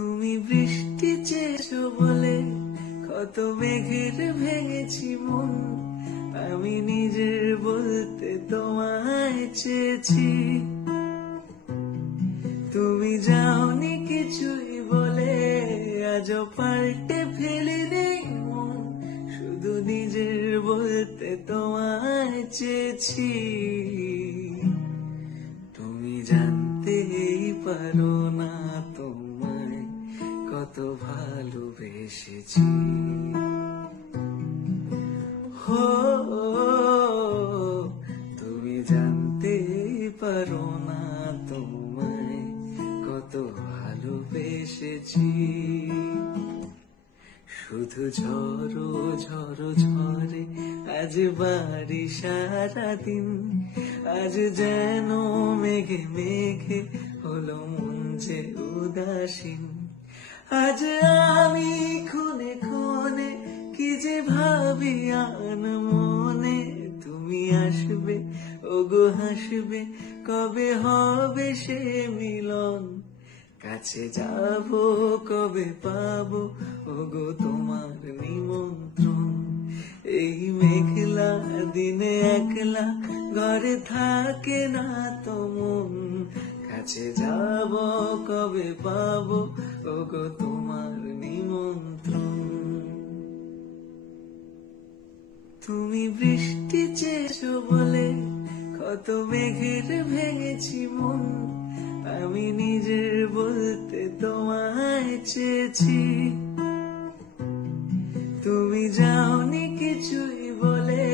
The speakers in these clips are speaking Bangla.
তুমি বৃষ্টি চেয়েছো বলে কত মেঘের ভেঙেছি মন, আমি নিজের বলতে তোমায় চেয়েছি। তুমি যাওনি কিছুই বলে আজও পাল্টে ফেলিনি মন, শুধু নিজের বলতে তোমায় চেয়েছি। তুমি জানতেই পারো না তোমায় কত ভালোবেসেছি। হো তুমি জানতেই পারো না তোমায় কত ভালোবেসেছি। শুধু ঝড়ো ঝড়ো ঝরে আজ বাড়ি সারাদিন, আজ যেন মেঘে মেঘে হলো মন যে উদাসীন। আজ আমি খুনে খুনে কি যে ভাবি আন মনে, তুমি আসবে ওগো হাসবে, কবে হবে সে মিলন। কাছে যাব কবে পাবো ওগো তোমার নিমন্ত্রণ। এই মেঘলা দিনে একলা ঘরে থাকে না তো মন, কাছে যাব কবে পাবো ওগো তোমার নিমন্ত্রণ। তুমি বৃষ্টি চেয়েছো বলে কত মেঘের ভেঙেছি মন, আমি নিজের বলতে তোমায় চেয়েছি। তুমি যাওনি কিছুই বলে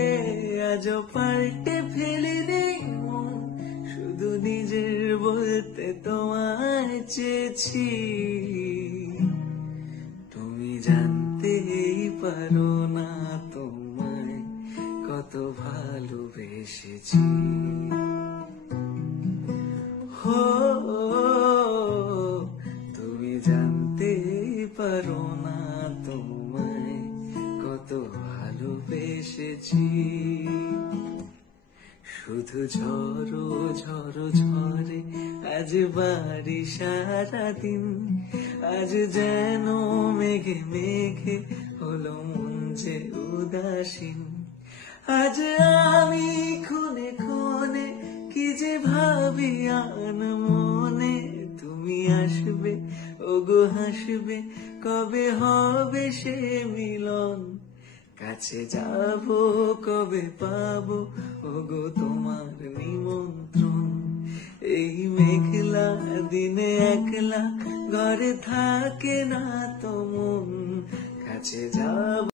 আজও পাল্টে ফেলিনি মন, শুধু নিজের বলতে তোমায় চেয়েছি। তুমি জানতেই পারো না তোমায় কত ভালোবেসেছি। হো তুমি জানতেই পারো না তোমায় কত ভালোবেসেছি। শুধু ঝড়ো ঝড়ো ঝরে আজ বাড়ি সারাদিন, আজ যেন মেঘে মেঘে হলো মন যে উদাসীন। আজ আমি খুনে খুনে কি যে ভাবি আন মনে, তুমি আসবে ওগো হাসবে, কবে হবে সে মিলন। কাছে যাব কবে পাবো ওগো তোমার নিমন্ত্রণ। এই মেঘলা দিনে একলা ঘরে থাকে না তো মন, কাছে যাব